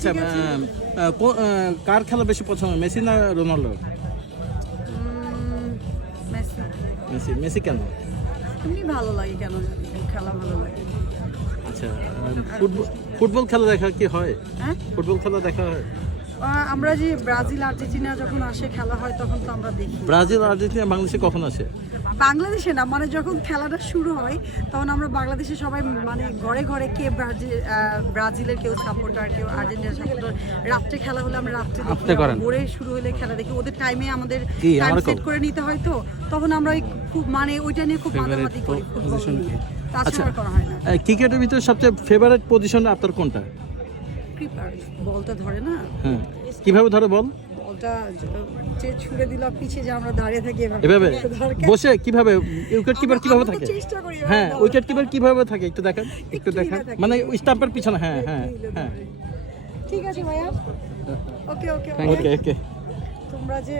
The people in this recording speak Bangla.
আচ্ছা কার খেলা বেশি পছন্দ, মেসি না রোনাল্ডো? মেসি। মেসি। মেসি কেন? এমনি ভালো লাগে, কেন খেলা ভালো লাগে। আচ্ছা ফুটবল খেলা দেখা কি হয়? হ্যাঁ, ফুটবল খেলা দেখা হয়? আমরা যে ব্রাজিল আর্জেন্টিনা যখন আসে খেলা হয় তখন তো আমরা দেখি। ব্রাজিল আর্জেন্টিনা বাংলাদেশে কখন আসে? বাংলাদেশে না, মানে যখন খেলাটা শুরু হয় তখন আমরা বাংলাদেশে সবাই মানে ঘরে ঘরে কে ব্রাজিলের কেউ সাপোর্টার, কেউ আর্জেন্টিনার সাপোর্টার। রাত্রে খেলা হলে আমরা রাত্রে দেখি, ভোরে শুরু হলে খেলা দেখি। ওদের টাইমে আমাদের টাইম সেট করে নিতে হয়, তো তখন আমরা খুব মানে ওইটা নিয়ে খুব মাতামাতি করি ফুটবল নিয়ে। তাছাড়া করা হয় না। ক্রিকেটের ভিতরে সবচেয়ে ফেভারিট পজিশন আপনার কোনটা? কিপার। বলটা ধরে না, হ্যাঁ, কিভাবে ধরে বল? বলটা যে ছুড়ে দিল পিছে, যে আমরা দাঁড়িয়ে থাকি এভাবে বসে কিভাবে? উইকেট কিপার কিভাবে থাকে? চেষ্টা করি। হ্যাঁ, উইকেট কিপার কিভাবে থাকে একটু দেখান, একটু দেখান। মানে স্টাম্পের পিছনে। হ্যাঁ হ্যাঁ হ্যাঁ, ঠিক আছে ভাইয়া। ওকে ওকে ওকে ওকে। তোমরা যে